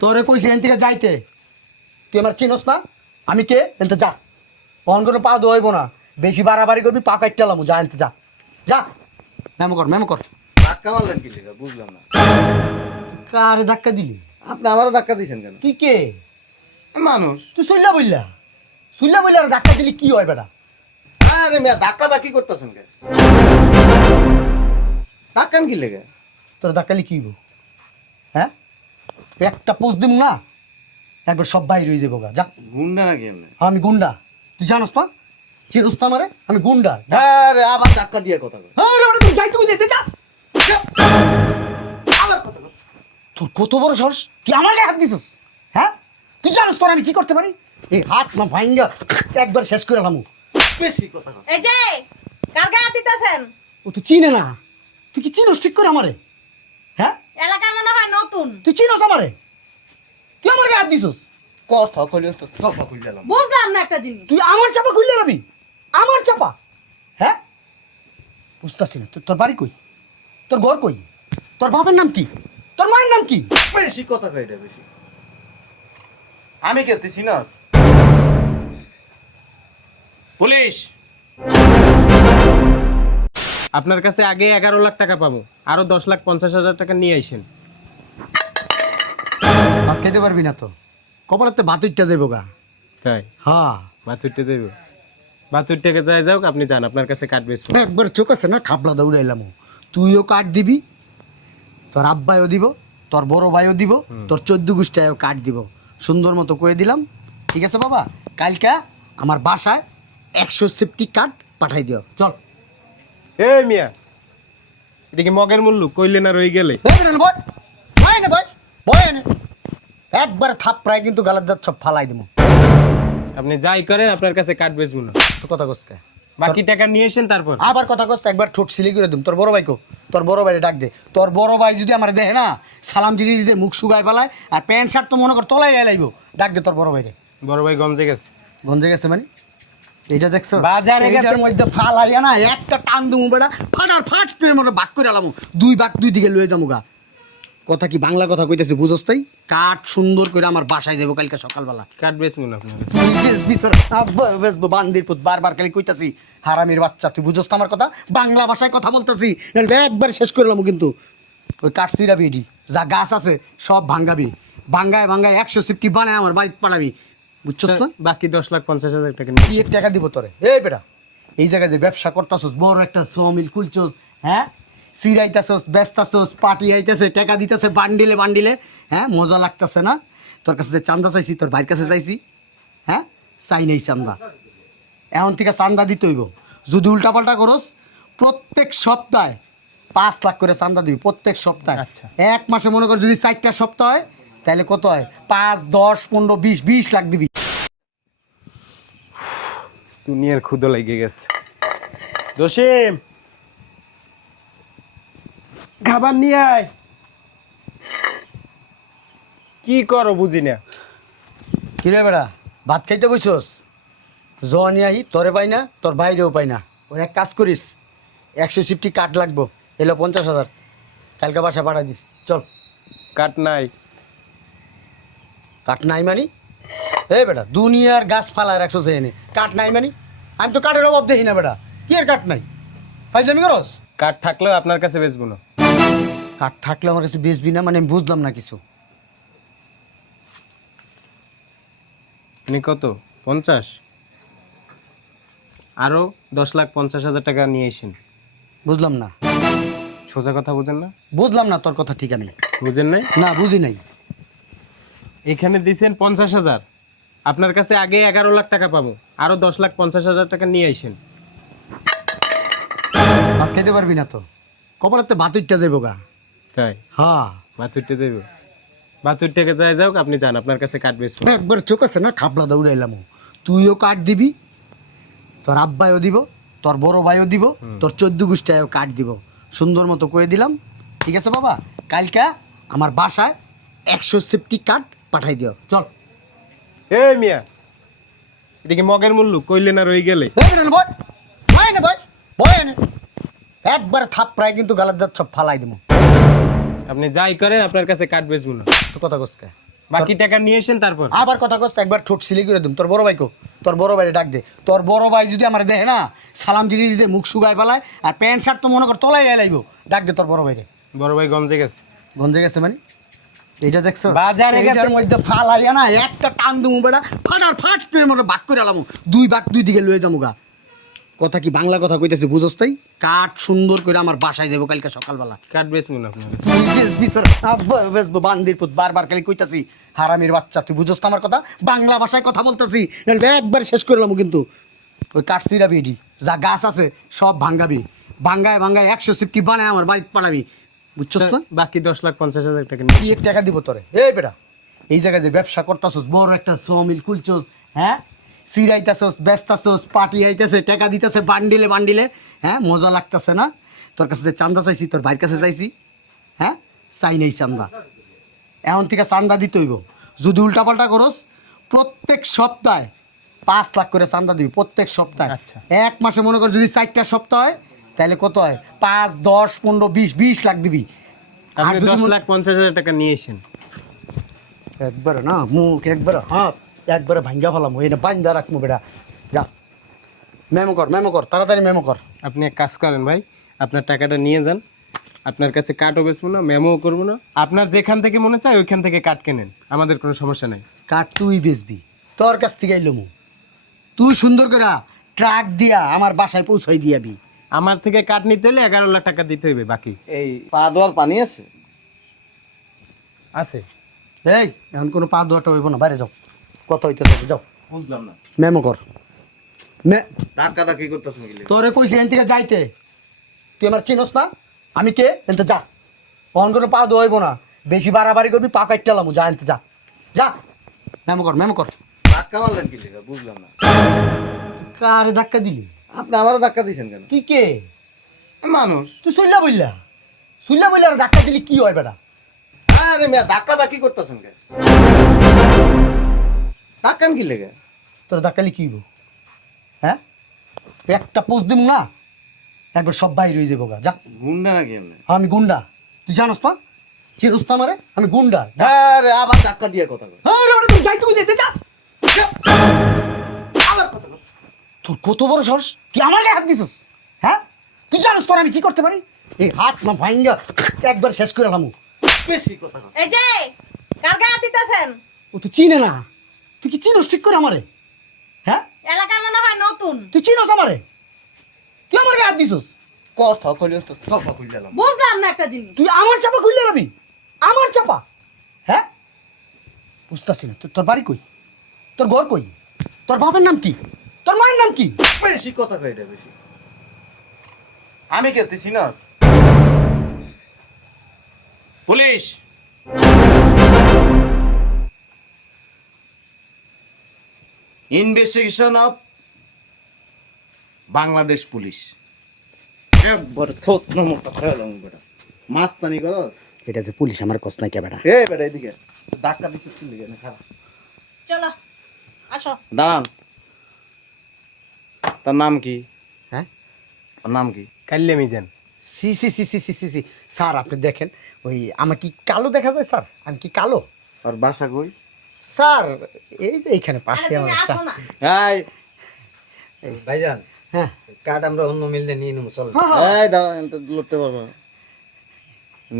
তোরে কইছি এখান থেকে যাইতে, তুই আমার চিনস না? আমি কে? এনতে যা, অন করে পা ধোয়াইব না, বেশি বাড়াবাড়ি করবি পা কাটলাম, যা এনতে যা, যা মেমো কর মেমো কর। ধাক্কা মারলেন কি লেগে বুঝলাম না। কারে ধাক্কা দিলি? আপনি আমারও ধাক্কা দিয়েছেন কেন? তুই কে? মানুষ। তুই শুনলা বললা আর ধাক্কা দিলি কি হয় বেটা? আরে মিয়া ধাক্কা ধাক্কি করতেছেন কেন? ধাক্কান কি লেগে? তোর ধাক্কা দিলি কি হইব? হ্যাঁ, একটা পোস্ট দিম না একবার সব বাইরে হয়ে যাবো গা, যা। গুন্ডা নাকি এমনি? আমি গুন্ডা, তুই জানোস না? চিনোস না আমারে? আমি গুন্ডা। আরে আবার ধাক্কা দিয়ে কথা কয়। তুই যাই, তুই যেতে যা। আবার কথা কয়। তোর কত বড় সাহস, তুই আমার গায়ে হাত দিছিস? হ্যাঁ, তুই জানোস তোর আমি কি করতে পারি? এই হাত না ভাঙ্গা একবার শেষ করে এলাম। বেশি কথা কয়। এই যে কার গায়ে হাত দিতেছেন? ও তুই চিনে না, তুই কি চিনোস ঠিক করে আমারে? হ্যাঁ, এলাকা মনে হয় নতুন। তুই চিনোস আমারে? তুই আমার গায়ে হাত দিছিস? কথা কইলে তো সফা কই গেলাম। বুঝলাম না একটা জিনিস। তুই আমার চাপা খুললে যাবি? আমার চাপা? হ্যাঁ, বুঝতেছি না। তোর বাড়ি কই? তোর ঘর কই? তোর বাবার নাম কি? তোর মায়ের নাম কি? বেশি কথা কয় এটা বেশি। আমি কে তুই চিনস? পুলিশ। আপনার কাছে আগে 11 লাখ টাকা পাবো, আরো 10,50,000 টাকা নিয়ে আইসেন। ভাত খেতে পারবি না তো, কপালের তো ভাত উঠতে যাবো গা। তাই হ্যাঁ, বাতুরতে যাইব, বাতুর থেকে যায় যাও, আপনি যান, আপনার কাছে কাট বেচবো। একবার চোখ আছে না, খাপলা দৌড়াইলাম। তুইও কাট দিবি, তোর আব্বাইও দিব, তোর বড় ভাইও দিব, তোর 14 গোষ্ঠীও কাট দিব। সুন্দর মতো কয়ে দিলাম, ঠিক আছে বাবা? কালকা আমার বাসায় 100 সেফটি কার্ড পাঠাই দিও, চল। এই মিয়া, এটা কি মগের মূল্য কইলে না রই গেলে? একবার থাপ প্রায় কিন্তু গালার দাঁত সব ফালাই দিব। আপনি যাই করেন, আপনার কাছে কাট বেচবো না। তো কথা কসকে বাকি টাকা নিয়ে এসেন তারপর। আবার কথা কস, একবার ঠোঁট সিলি করে দিম। তোর বড় ভাইকে, তোর বড় ভাইরে ডাক দে। তোর বড় ভাই যদি আমার দেখে না, সালাম দিদি দিতে মুখ শুকায় ফেলায়, আর প্যান্ট শার্ট তো মনে কর তলাই লাইব। ডাক দে তোর বড় ভাইরে। বড় ভাই গঞ্জে গেছে। গঞ্জে গেছে মানে? এইটা দেখছো বাজারে গেছে। এইটার মধ্যে ফালাইয়া না একটা টান দিমু বেটা, ফাটার ফাট করে মনে ভাগ করে আলামু, দুই ভাগ দুই দিকে লয়ে যামু গা। কথা কি বাংলা কথা কইতেছি বুঝস তাই? কাঠ সুন্দর করে আমার বাসায় যাবো কালকে সকালবেলা। কাট বেচবো না আপনার কাছে। তুই বেচবি তোর আব্বা বেচবো, বান্দির পুত। বারবার খালি কইতাছি হারামির বাচ্চা, তুই বুঝস তো আমার কথা? বাংলা ভাষায় কথা বলতেছি, একবার শেষ করলাম কিন্তু। ওই কাঠ সিরাবি এডি, যা গাছ আছে সব ভাঙ্গাবি, ভাঙ্গায় 100 সিফটি বানায় আমার বাড়িতে পাঠাবি, বুঝছস না? বাকি 10,50,000 টাকা নিয়ে কি টাকা দিব তোরে? এই বেটা, এই জায়গায় যে ব্যবসা করতাছস, বড় একটা সমিল খুলছস, হ্যাঁ, সিরাইতাছস, ব্যস্তাছস, পার্টি আইতাছে, টাকা দিতেছে বান্ডিলে বান্ডিলে, হ্যাঁ, মজা লাগতেছে না? তোর কাছে যে চান্দা চাইছি, তোর ভাইয়ের কাছে চাইছি, হ্যাঁ, চাই নেই চান্দা। এখন থেকে চান্দা দিতে হইব। যদি উল্টাপাল্টা করস, প্রত্যেক সপ্তাহে 5 লাখ করে চান্দা দিবি, প্রত্যেক সপ্তাহে। আচ্ছা। এক মাসে মনে কর যদি 4টা সপ্তাহ হয়, তাহলে কত হয়? 5, 10, 15, 20 লাখ দিবি। দুনিয়ার ক্ষুধা লেগে গেছে। জসিম, খাবার নিয়ে আয়। কি করো বুঝি না। কি রে বেড়া, ভাত খাইতে কইছস? জনি আহি তোরে পাই না, তোর বাইরেও পাই না। ওই এক কাজ করিস, 100 সিফটি কাঠ লাগবো, এলো 50,000, কালকে বাসা পাঠাই দিস, চল। কাট নাই। কাঠ নাই মানি? এই বেটা, দুনিয়ার গাছ ফালায় রাখছো সে এনে, কাঠ নাই মানি? আমি তো কাঠের অভাব দেখি না বেটা, কি এর কাঠ নাই? ফাইজলামি করস? কাট থাকলেও আপনার কাছে বেচবো না। কাঠ থাকলে আমার কাছে বেচবি না মানে? আমি বুঝলাম না কিছু। আপনি কত? 50? আরো 10,50,000 টাকা নিয়ে এসেন। বুঝলাম না। সোজা কথা বুঝেন না? বুঝলাম না তোর কথা, ঠিক আমি বুঝেন নাই? না, বুঝি নাই। এখানে দিয়েছেন 50,000, আপনার কাছে আগে 11 লাখ টাকা পাবো, আরো 10,50,000 টাকা নিয়ে আইসেন। ভাত খাইতে পারবি না তো, কপালের তো ভাত উঠতে যাবো গা। তাই হ্যাঁ, বাতুরতে যাইব, বাতুর থেকে যায় যাও, আপনি যান, আপনার কাছে কাট বেচবো। একবার চোখ আছে না, খাপলা দৌড়াইলাম। তুইও কাঠ দিবি, তোর আব্বাইও দিব, তোর বড় ভাইও দিব, তোর 14 গোষ্ঠীও কাঠ দিব। সুন্দর মতো কয়ে দিলাম, ঠিক আছে বাবা? কালকা আমার বাসায় 100 সেফটি কার্ড পাঠাই দিও, চল। এই মিয়া, এটা কি মগের মূল্য কইলে না রই গেলে? একবার থাপ প্রায় কিন্তু গালার দাঁত সব ফালাই দিব। আপনি যাই করেন, আপনার কাছে কাট বেচবো না। তো কথা কসকে বাকি টাকা নিয়ে এসেন তারপর। আবার কথা কষ্ট একবার ঠোঁট সিলি করে দিম। তোর বড় ভাইকে, তোর বড় ভাইরে ডাক দে। তোর বড় ভাই যদি আমার দেখে না সালাম দিদি দিতে মুখ শুকায় ফেলায়, আর প্যান্ট শার্ট তো মনে কর তলাই লাগবো। ডাক দে তোর বড় ভাইরে। বড় ভাই গঞ্জে গেছে। গঞ্জে গেছে মানে এইটা দেখছো বাজারে গেছে। এইটার মধ্যে ফালাইয়া না একটা টান দেবো বেটা, ফাটার ফাট করে মনে ভাগ করে আলামু, দুই ভাগ দুই দিকে লয়ে যাবো গা। কথা কি বাংলা কথা কইতেছি বুঝস তাই? কাঠ সুন্দর করে আমার বাসায় যাবো কালকে সকালবেলা। কাট বেচবো না আপনার। বেসবো বান্দির পুত, বারবার খালি কইতাছি হারামির বাচ্চা, তুই বুঝস তো আমার কথা? বাংলা ভাষায় কথা বলতেছি, একবার শেষ করলাম কিন্তু। ওই কাঠ সিরাবি এডি, যা গাছ আছে সব ভাঙ্গাবি, ভাঙ্গায় ভাঙ্গায় 100 সিফটি বানায় আমার বাড়িতে পাঠাবি, বুঝছস তো? বাকি 10,50,000 টাকা নিয়ে কি এক টাকা দিব তোরে? এই বেটা, এই জায়গায় যে ব্যবসা করতাছস, বড় একটা সমিল খুলছস, হ্যাঁ, সিরাইতাছস, ব্যস্তাছস, পার্টি আইতাছে, টাকা দিতেছে বান্ডিলে বান্ডিলে, হ্যাঁ, মজা লাগতেছে না? তোর কাছে যে চান্দা চাইছি, তোর ভাইয়ের কাছে চাইছি, হ্যাঁ, চাই নাই চান্দা। এখন থেকে চান্দা দিতে হইব। যদি উল্টাপাল্টা করস প্রত্যেক সপ্তাহে 5 লাখ করে চান্দা দিবি প্রত্যেক সপ্তাহে। আচ্ছা। এক মাসে মনে কর যদি 4টা সপ্তাহ হয় তাহলে কত হয়? 5, 10, 15, 20 লাখ দিবি। আর আপনি যদি 10,50,000 টাকা নিয়ে এসেন। একবারে না মুখ, একবারে হাত, একবারে ভাঙ্গা ফেলাম, এটা বান্ধা রাখবো বেটা। যা মেমো কর, মেমো কর, তাড়াতাড়ি মেমো কর। আপনি এক কাজ করেন ভাই, আপনার টাকাটা নিয়ে যান। আপনার কাছে কাটও বেচবো না, মেমোও করবো না। আপনার যেখান থেকে মনে চায় ওইখান থেকে কাট কেনেন, আমাদের কোনো সমস্যা নেই। কাঠ তুই বেচবি, তোর কাছ থেকে আইলো মু, তুই সুন্দর করে ট্রাক দিয়া আমার বাসায় পৌঁছাই দিয়াবি। আমার থেকে কাট নিতে হলে 11 লাখ টাকা দিতে হইবে। বাকি এই পা ধোয়ার পানি আছে? আছে। এই এখন কোনো পা ধোয়াটা হইব না, বাইরে যাও, কত হইতেছে যাও। বুঝলাম না, মেমো কর। ধাক্কা ধাক্কি করতেছ নাকি? তোরে কইছি এখান থেকে যাইতে, তুই আমার চিনস না? আমি কে? এনতে যা, অন কোনো পা ধোয়াইব না, বেশি বাড়াবাড়ি করবি পা কাটতে যা, এনতে যা, যা মেমো কর, মেমো কর। ধাক্কা মারলেন কি লেগে? বুঝলাম না। কারে ধাক্কা দিলি? আপনি আমারও ধাক্কা দিয়েছেন কেন? তুই কে? মানুষ। তুই সুইল্লা বললা, সুইল্লা বললা আর ধাক্কা দিলি কি হয় বেটা? আরে মিয়া, ধাক্কা ধাক্কি করতেছেন কেন? ধাক্কান কি লেগে? তোর ধাক্কা দিলি কি হইব? হ্যাঁ, একটা পোস্ট দিব না একবার সব বাইরে হয়ে যাবো গা, যা। গুন্ডা নাকি এমনি? আমি গুন্ডা, তুই জানোস না? চিনোস না আমারে? আমি গুন্ডা, যা। আরে আবার ধাক্কা দিয়ে কথা কয়। আরে বাবা, তুই যাইতে কই যেতে, যা। আবার কথা কয়। তোর কত বড় সাহস, তুই আমার গায়ে হাত দিছিস? হ্যাঁ, তুই জানোস তোর আমি কি করতে পারি? এই হাত না ভাঙ্গা একবার শেষ করে এলাম। বেশি কথা কয়। এই যে কার গায়ে হাত দিতেছেন? ও তুই চিনে না, তুই কি চিনোস ঠিক করে আমারে? হ্যাঁ, এলাকায় মনে হয় নতুন। তুই চিনোস আমারে? তুই আমার গায়ে হাত দিছিস? কথা কইলে তো সব কই গেলাম। বুঝলাম না একটা জিনিস। তুই আমার চাপা খুললে যাবি? আমার চাপা? হ্যাঁ, বুঝতেছি না। তোর বাড়ি কই? তোর ঘর কই? তোর বাবার নাম কি? তোর মায়ের নাম কি? বেশি কথা কয় এটা বেশি। আমি কে তুই চিনস? Police. Investigation of Bangladesh police. একবার থোত নমক খেলাম বেটা। মাস্তানি করো? এটা যে পুলিশ আমার কষ্ট নাই কে বেটা? এ বেটা এদিকে। ধাক্কা দিছিস কি লিগে না? খারাপ। চলো আসো। দাঁড়ান। তার নাম কি? হ্যাঁ, তার নাম কি? কাইলে মিজান। সি সি সি সি সি সি সি স্যার আপনি দেখেন, ওই আমার কি কালো দেখা যায় স্যার? আমি কি কালো? আর বাসা কই? স্যার এই যে এইখানে পাশে আরে আমার তুমি আসো স্যার। না। এই ভাইজান হ্যাঁ কার্ড আমরা অন্য মিললে নিয়ে নেবো চল। হ্যাঁ, হ্যাঁ। এই দাঁড়া, এটা লড়তে পারবো না।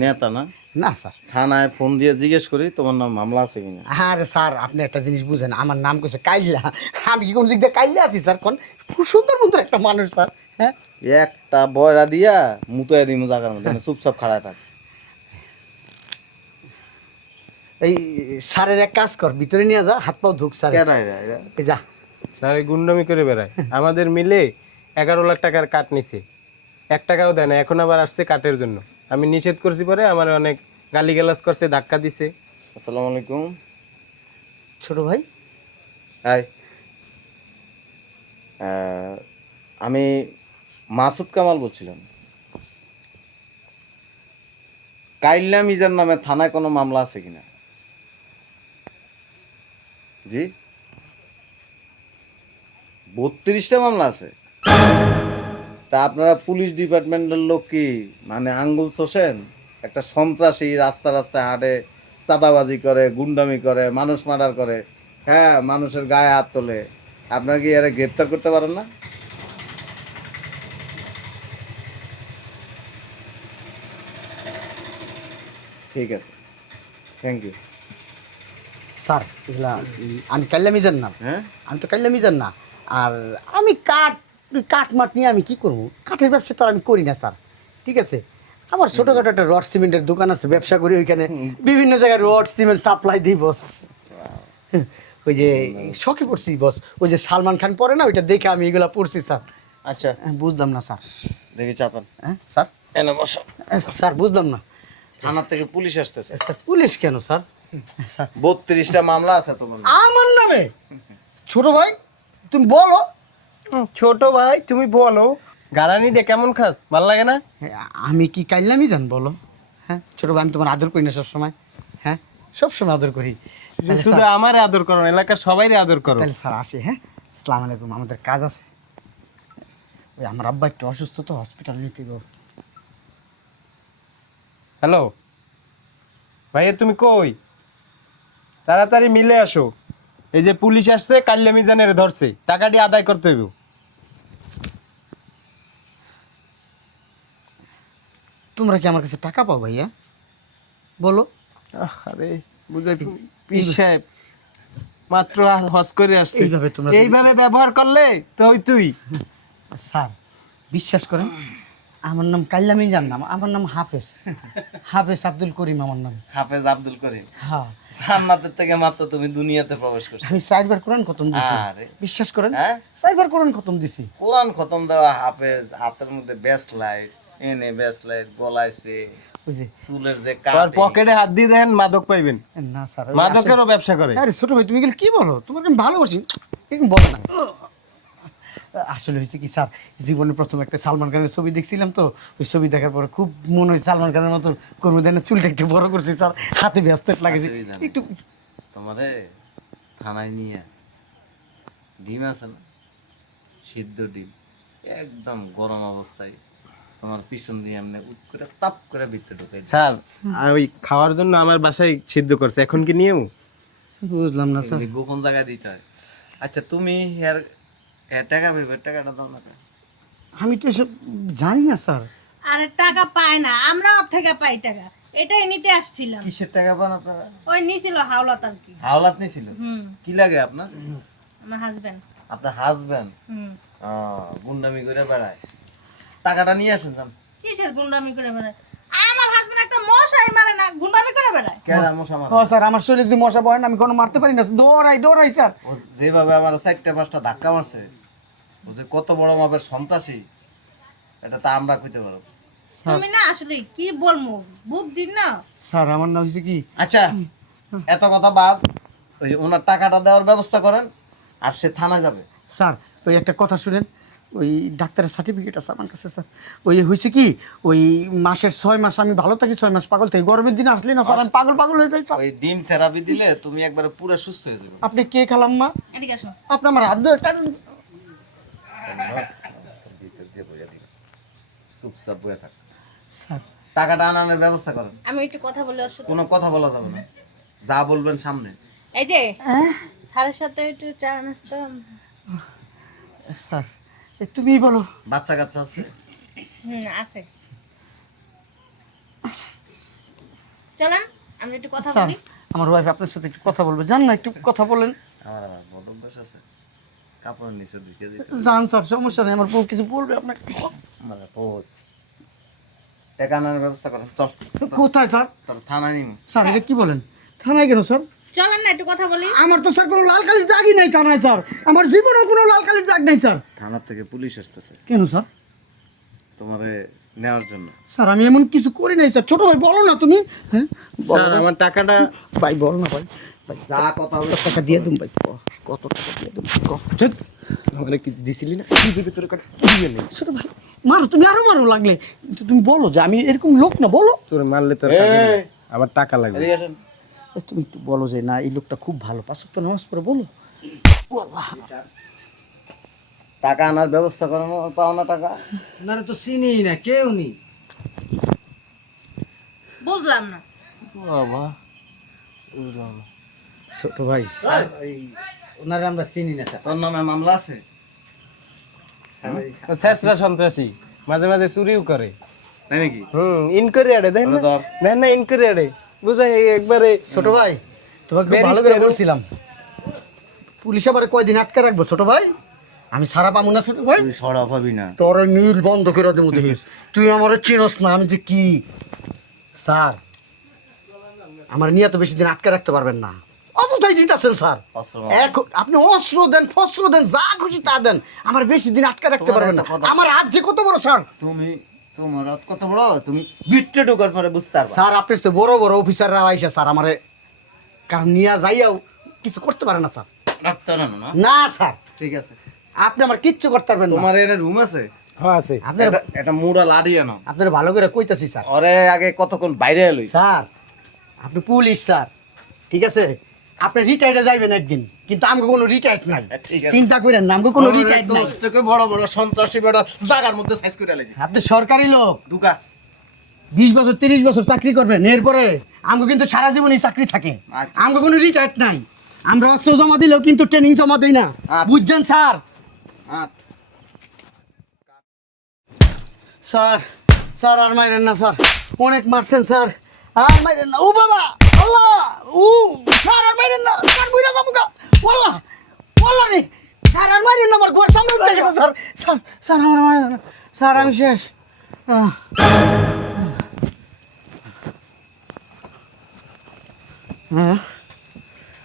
নেতা না? না স্যার, থানায় ফোন দিয়ে জিজ্ঞেস করি তোমার নাম মামলা আছে কিনা। আরে স্যার আপনি একটা জিনিস বুঝেন, আমার নাম কইছে কাইল্লা, আমি কি কোন দিক দিয়ে কাইল্লা আছি স্যার? কোন সুন্দর মন্দির একটা মানুষ স্যার। হ্যাঁ, একটা বয়রা দিয়া মুতায় দিমু জায়গার মধ্যে, চুপচাপ খাড়ায় থাক। এই স্যারের এক কাজ কর, ভিতরে নিয়ে যা, হাত পাও ধুক স্যার। কেডা এরা? এরা এই যা। স্যার এই গুন্ডামি করে বেড়ায়। আমাদের মিলে 11 লাখ টাকার কাট নিছে, 1 টাকাও দেয় না। এখন আবার আসছে কাটের জন্য। আমি নিষেধ করছি পরে আমার অনেক গালিগালাজ করছে, ধাক্কা দিছে। আসসালামু আলাইকুম। ছোট ভাই, হাই, আমি মাসুদ কামাল বলছিলাম। কাইল্লা মিজান নামে থানায় কোনো মামলা আছে কিনা? জি, 32টা মামলা আছে। তা আপনারা পুলিশ ডিপার্টমেন্টের লোক কি মানে আঙ্গুল চষেন? একটা সন্ত্রাসী রাস্তা রাস্তায় হাঁটে, চাঁদাবাজি করে, গুন্ডামি করে, মানুষ মার্ডার করে, হ্যাঁ মানুষের গায়ে হাত তোলে, আপনারা কি এরা গ্রেপ্তার করতে পারেন না? ঠিক আছে, থ্যাংক ইউ। স্যার এগুলা আমি কাল্লামি জান না, হ্যাঁ, আমি তো কাল্লামি জান না। আর আমি কাঠ মাঠ নিয়ে আমি কি করবো, কাঠের ব্যবসা তো আর আমি করি না স্যার, ঠিক আছে। আমার ছোটোখাটো একটা রড সিমেন্টের দোকান আছে, ব্যবসা করি ওইখানে বিভিন্ন জায়গায় রড সিমেন্ট সাপ্লাই দিই বস। ওই যে শখে পড়ছি বস, ওই যে সালমান খান পরে না, ওইটা দেখে আমি এগুলা পড়ছি স্যার। আচ্ছা বুঝলাম না স্যার। দেখি চাপান। হ্যাঁ স্যার, এনে বসো। স্যার বুঝলাম না। থানার থেকে পুলিশ আসতেছে। স্যার পুলিশ কেন স্যার? স্যার 32টা মামলা আছে তোমার নামে। আমার নামে? ছোট ভাই তুমি বলো। ছোট ভাই তুমি বলো, গারানি ডে কেমন খাস, ভাল লাগে না? আমি কি কাইলামি জান বলো? হ্যাঁ ছোট ভাই, আমি তোমার আদর করি না সবসময়? হ্যাঁ সবসময় আদর করি। তাহলে শুধু স্যার- আমারে আদর করো না, এলাকার সবাইরে আদর করো। তাহলে স্যার আসি, হ্যাঁ আসসালামু আলাইকুম, আমাদের কাজ আছে। ওই আমার আব্বা একটু অসুস্থ তো, হসপিটাল নিতে গো। হ্যালো ভাইয়া, তুমি কই? তাড়াতাড়ি মিলে আসো, এই যে পুলিশ আসছে, কাল্লা মিজানের ধরছে, টাকাটি আদায় করতে হইব। তোমরা কি আমার কাছে টাকা পাও ভাইয়া বলো? আরে বুঝাই পীর সাহেব মাত্র হজ করে আসছে, এইভাবে তোমরা এইভাবে ব্যবহার করলে তো তুই স্যার বিশ্বাস করেন, আমার নাম কাইলামি জান না, আমার নাম হাফেজ, হাফেজ আব্দুল করিম আমার নাম। হাফেজ আব্দুল করিম। হ্যাঁ জান্নাতের থেকে মাত্র তুমি দুনিয়াতে প্রবেশ করছো। আমি 4বার কোরআন খতম দিছি, আরে বিশ্বাস করেন হ্যাঁ, 4বার কোরআন খতম দিছি। কোরআন খতম দেওয়া হাফেজ, হাতের মধ্যে ব্যাস লাইট, এনে ব্যাস লাইট, গলাইছে ওই যে চুলের যে তোর কাটে। পকেটে হাত দিয়ে দেখেন মাদক পাইবেন। না স্যার, মাদকেরও ব্যবসা করে। আরে ছোট ভাই তুমি গেলে কি বলো, তোমাকে আমি ভালোবাসি, এরকম বলো না। আসলে হয়েছে কি স্যার, জীবনে প্রথম একটা সালমান খানের ছবি দেখছিলাম তো, ওই ছবি দেখার পরে খুব মনে হয় সালমান খানের মতো করবো, দেন চুলটা একটু বড় করছি স্যার, হাতে ব্যস্ত লাগেছে অসুবিধা নেই। একটু। তোমারে থানায় নিয়ে ডিম আছে না, সিদ্ধ ডিম, একদম গরম অবস্থায় তোমার পিছন দিয়ে এমনি উঠ করে তাপ করে ভিতরে ঢুকাই দিই। স্যার আর ওই খাওয়ার জন্য আমার বাসায় সিদ্ধ করছে, এখন কি নিয়েও? বুঝলাম না স্যার। এগুলি গোপন জায়গায় দিতে হয়। আচ্ছা তুমি এর টাকা পাইবে, টাকাটা দাও না। আমি তো এসব জানি না স্যার। আরে টাকা পায় না, আমরা ওর থেকে পাই টাকা, এটাই নিতে আসছিলাম। কিসের টাকা পান আপনারা? ওই নিছিল হাওলাত আর কি। হাওলাত নিয়েছিল? হুম, কি লাগে আপনার? আমার হাজবেন্ড। আপনার হাজবেন্ড হুম, গুন্ডামি করে বেড়ায়, টাকাটা নিয়ে আসেন যান। কিসের গুন্ডামি করে বেড়ায়? আমার হাজবেন্ড একটা মশাই মারে না, গুন্ডামি করে বেড়ায়। কেন মশা মারে? ও স্যার, আমার শরীরে যদি মশা পড়ে না, আমি কোনো মারতে পারি না, দৌড়াই স্যার। ও যেভাবে আমার 4-5টা ধাক্কা মারছে, ও যে কত বড় মাপের সন্ত্রাসী, এটা তো আমরা কইতে পারবো। তুমি না আসলে কি বলবো, বুদ্ধি না। স্যার আমার নাম হচ্ছে কি, আচ্ছা এত কথা বাদ, ওই যে ওনার টাকাটা দেওয়ার ব্যবস্থা করেন, আর সে থানায় যাবে। স্যার ওই একটা কথা শুনেন, ওই ডাক্তারের সার্টিফিকেট আছে আমার কাছে স্যার। ওই হয়েছে কি, ওই মাসের 6 মাস আমি ভালো থাকি, 6 মাস পাগল থাকি, গরমের দিন আসলে না স্যার আমি পাগল হয়ে যাই স্যার। ওই ডিম থেরাপি দিলে তুমি একবারে পুরো সুস্থ হয়ে যাবে। আপনি কে খালাম মা? এদিকে আসো। আপনি আমার হাত ধরে টানুন। চুপচাপ বয়ে থাক, স্যার টাকাটা আনানোর ব্যবস্থা করেন। আমি একটু কথা বলে ওর সাথে। কোনো কথা বলা যাবে না, যা বলবেন সামনে। এই যে স্যারের সাথে একটু চা নাস্তা। স্যার তুমিই বলো। বাচ্চা কাচ্চা আছে? আছে। চলেন আমি একটু কথা স্যার বলি। আমার ওয়াইফ আপনার সাথে একটু কথা বলবে, জান না একটু কথা বলেন। আমার আবার বড় অভ্যাস আছে, কাপড়ের নিচে ঢুকে দিতে। জান স্যার সমস্যা নেই, আমার বউ কিছু বলবে আপনাকে। মানে বহুত টাকা আনানোর ব্যবস্থা করেন, চল। কোথায় স্যার? তোর থানায় নিন। স্যার এটা কি বলেন, থানায় কেন স্যার? চলেন না একটু কথা বলি। আমার তো স্যার কোনো লাল কালির দাগই নাই থানায় স্যার, আমার জীবনেও কোনো লাল কালির দাগ নাই স্যার। থানার থেকে পুলিশ আসতেছে কেন স্যার? তোমারে নেওয়ার জন্য। স্যার আমি এমন কিছু করি নাই স্যার, ছোট ভাই বলো না তুমি। হ্যাঁ স্যার আমার টাকাটা ভাই বলো না ভাই, ভাই যা কথা হবে টাকা দিয়ে দিন ভাই, কত টাকা দিয়ে দিন? আমাকে কি দিছিলি না? ছোট ভাই মারো, তুমি আরো মারো লাগলে, কিন্তু তুমি বলো যে আমি এরকম লোক না, বলো। তোর মারলে তোর কাজে নেই। আমার টাকা লাগবে। এদিকে আসেন। তুমি একটু বলো যে না এই লোকটা খুব ভালো, 5 ওয়াক্ত নামাজ পড়ে, বলো। ও আল্লাহ। টাকা আনার ব্যবস্থা করেন, পাও না টাকা? আপনারা তো চিনি না, কেউ নি। বুঝলাম না। বাবা ছোট ভাই ওনারে আমরা চিনি না স্যার। তোর নামে মামলা আছে? শেষরা সন্ত্রাসী, মাঝে মাঝে চুরিও করে। তাই নাকি? ইনকোয়ারি আড়ে দেন না, ধর। দেন না ইনকোয়ারি আড়ে, বুঝাই একবারে। ছোট ভাই তোমাকে খুব ভালো করে বলছিলাম, পুলিশ আবার কয়দিন আটকে রাখবো ছোট ভাই? আমি সারা পাবো না ছোট ভাই। তুই সরা পাবি না। তোর ওই মিল বন্ধ করে দেবো দেখিস। তুই আমার চিনস না আমি যে কি। স্যার আমার নিয়ে তো বেশি দিন আটকে রাখতে পারবেন না, অযথাই দিতেছেন স্যার। অস্ত্র এখন আপনি অস্ত্র দেন, ফস্ত্র দেন, যা খুশি তা দেন, আমার বেশি দিন আটকে রাখতে তোমার পারবেন না। একটা কথা- আমার হাত যে কত বড় স্যার। তুমি তোমার হাত কত বড়, তুমি বিট্টে ঢোকার পরে বুঝতে পারবা। স্যার আপনার তো বড় বড় অফিসাররা আইসা স্যার আমারে কারণ নিয়ে যাইয়াও কিছু করতে পারে না স্যার। ডাক্তার না না? না স্যার ঠিক আছে। আপনি আমার কিচ্ছু করতে পারবেন না। তোমার এনে রুম আছে? হ্যাঁ আছে। আপনার এটা মুড়া লাড়ি আনো। আপনার ভালো করে কইতাছি স্যার। ওরে আগে কতক্ষণ বাইরে এলই। স্যার আপনি পুলিশ স্যার, ঠিক আছে? আপনি রিটায়ার্ডে যাইবেন একদিন, কিন্তু আমাকে কোনো রিটায়ার্ড নাই। ঠিক আছে। চিন্তা করেন না, আমাকে কোনো রিটায়ার্ড নাই। তোকে বড় বড় সন্ত্রাসী বেড়া জায়গার মধ্যে সাইজ করে আলাইছে। আপনি সরকারি লোক, ঢুকা। 20 বছর 30 বছর চাকরি করবেন, এরপরে আমাকে কিন্তু সারা জীবনই চাকরি থাকে। আচ্ছা। আমাকে কোনো রিটায়ার্ড নাই। আমরা অস্ত্র জমা দিলেও কিন্তু ট্রেনিং জমা দিই না, আচ্ছা। বুঝছেন স্যার? আট। স্যার স্যার আর মাইরেন না স্যার, অনেক মারছেন স্যার, আর মাইরেন না। ও বাবা আল্লাহ, ও স্যার আর মাইরেন না, স্যার বুইরা যামুগা। আল্লাহ আল্লাহ রে, স্যার আর মাইরেন না, আমার ঘর সামনে উঠে গেছে স্যার। স্যার স্যার আমার মারেন না স্যার, আমি শেষ। হ্যাঁ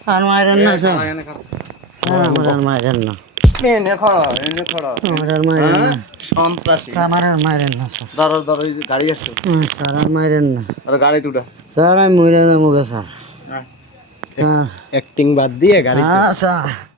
আর মাইরেন না স্যার, এনে খাড়া। আমার আর মাইরেন না, এনে খাড়া, এনে খাড়া। আমার আর মাইরেন না, হ্যাঁ? সন্ত্রাসী। আমার আর মাইরেন না স্যার, ধরো ধরো, এই যে গাড়ি আসছে। স্যার আর মাইরেন না আর গাড়ি দুটা। স্যার, আমি মরে যাবো স্যার। হ্যাঁ। হ্যাঁ অ্যাক্টিং বাদ দিয়ে গাড়ি হ্যাঁ স্যার।